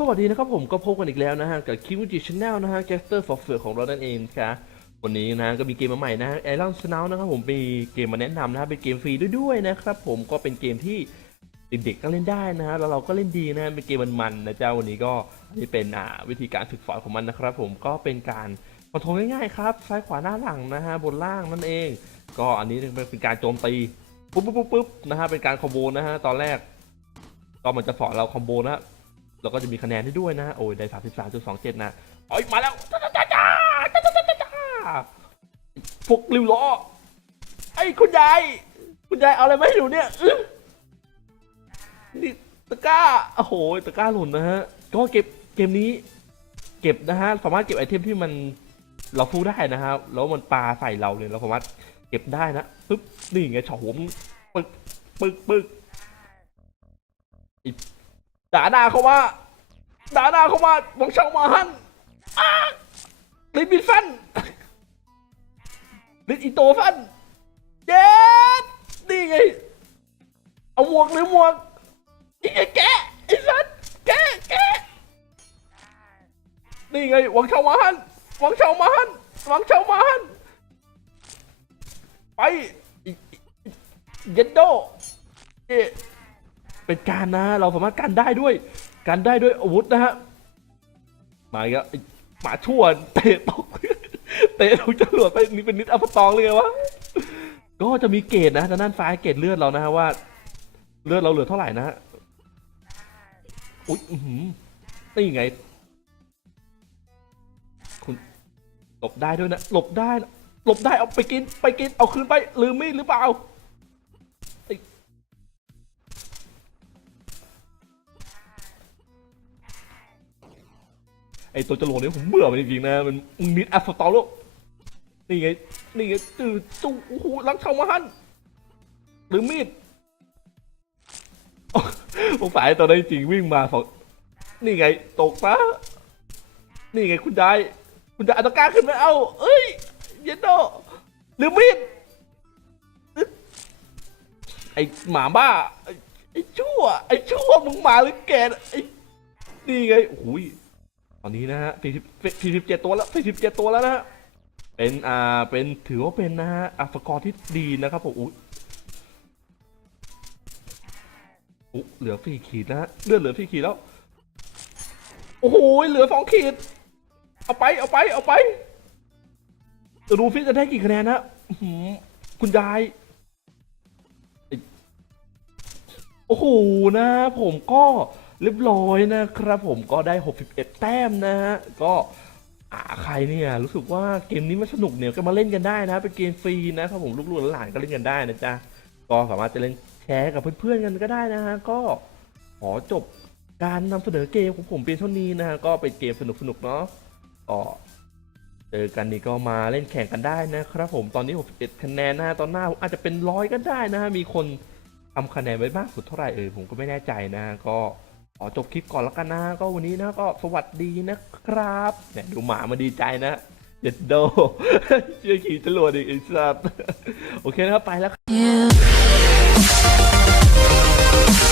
สวัสดีนะครับผมก็พบกันอีกแล้วนะฮะกับคิวจิชแนลนะฮะแกสเตอร์ฟอร์เฟือของเรานั่นเองครับวันนี้นะก็มีเกมมาใหม่นะไอรอนส w นนะครับผมมีเกมมาแนะนำนะฮะเป็นเกมฟรีด้วยนะครับผมก็เป็นเกมที่เด็กๆก็เล่นได้นะฮะแล้วเราก็เล่นดีนะเป็นเกมมันๆนะเจ้าวันนี้ก็นี่เป็นอ่าวิธีการฝึกฝนของมันนะครับผมก็เป็นการคอนโทรลง่ายๆครับซ้ายขวาหน้าหลังนะฮะบนล่างนั่นเอง ก็อันนี้เป็นการโจมตีปุ๊บปุ๊บปุ๊บนะฮะเป็นการคอมโบนะฮะตอนแรกก็มันจะสอนเราคอมโบนะ แล้วก็จะมีคะแนนได้ด้วยนะ โอ้ยได้ 33.27 นะโอ้ยมาแล้วจ้าจ้าจ้าจ้าจ้าจ้าจ้าพวกริวล้อไอ้คุณยาย คุณยายเอาอะไรมาให้หนูเนี่ยนี่ตะก้า โอ้โห ตะก้าหล่นนะฮะ ก็เก็บเกมนี้ เก็บนะฮะ สามารถเก็บไอเทมที่มันเราฟูได้นะครับ แล้วมันปลาใส่เราเลยเราสามารถเก็บได้นะปึ๊บ นี่ไงฉอมปึ๊กปึ๊กปึกอี ด่าหน้าเข้ามาด่าหน้าเข้ามาหวังเชามาฮันลิบินฟันลินอีโตฟันเย็ดนี่ไง เอาหมวกหรือหมวกนี่ไงแกะไอ้สัสแกะแกนี่ไงหวังเชามาฮันหวังเชามาฮันหวังเชามาฮันไปเย็นโดเอ๊ เป็นการนะ เราสามารถกันได้ด้วยกันได้ด้วยอาวุธนะฮะมาอีกแล้วไอหมาชั่วเตะตกเตะตกจรวดไปนี่เป็นนิดอัปตองเลยไงวะก็จะมีเกรดนะทางด้านฟ้าเกรดเลือดเรานะฮะว่า เลือดเราเหลือเท่าไหร่นะฮะอุ๊ยอื้อหือนี่ไง คุณหลบได้ด้วยนะหลบได้หลบได้เอาไปกินไปกินเอาคืนไปลืมมีดหรือเปล่า ไอตัวจรวดเนี่ยผมเบื่อมันจริงๆนะ มันมิดแอัพสตอลแล้วนี่ไง นี่ไงจืดจูโอ้โหลังเชามาหันหรือมีดผมฝ่ายตัวนั้นจริงวิ่งมาสองนี่ไงตกซะนี่ไงคุณยายคุณยายอาตะกร้าขึ้นมาเอาเอ้ยเย็นโดหรือมีดไอหมาบ้าไอชั่ว ไอชั่วมึงหมาหรือแกไอนี่ไงโอ้ย อนนี้นะฮะ40 47ตัวแล้ว47ตัวแล้วนะฮะ เป็นอ่า เป็นถือว่าเป็นนะฮะอัฟกอร์ที่ดีนะครับผมอุ๊ยอุ๊เหลือสี่ขีดนะฮะเลือดเหลือสี่ขีดแล้ว โอ้โห เหลือสองขีด เอาไป เอาไป เอาไปจะดูฟิจะได้กี่คะแนนนะคุณยายไอ้โอ้โห นะ ผมก็ เรียบร้อยนะครับผมก็ได้ 61 แต้มนะฮะก็ใครเนี่ยรู้สึกว่าเกมนี้มันสนุกเนี่ยก็มาเล่นกันได้นะเป็นเกมฟรีนะครับผมลูกๆหลานๆก็เล่นกันได้นะจ๊ะก็สามารถจะเล่นแชร์กับเพื่อนๆกันก็ได้นะฮะก็ขอจบการนำเสนอเกมของผมเพียงเท่านี้นะฮะก็เป็นเกมสนุกๆเนาะก็เจอกันนี่ก็มาเล่นแข่งกันได้นะครับผมตอนนี้ 61 คะแนนนะฮะตอนหน้าอาจจะเป็นร้อยก็ได้นะฮะมีคนทำคะแนนไว้มากสุดเท่าไหร่เออผมก็ไม่แน่ใจนะฮะก็ อ๋อจบคลิปก่อนแล้วกันนะ ก็วันนี้นะก็สวัสดีนะครับเนี่ยดูหมามาดีใจนะเจ็ดโดเชื่อขี่จรวดอีกไอ้สัตว์โอเคนะครับไปแล้วครับ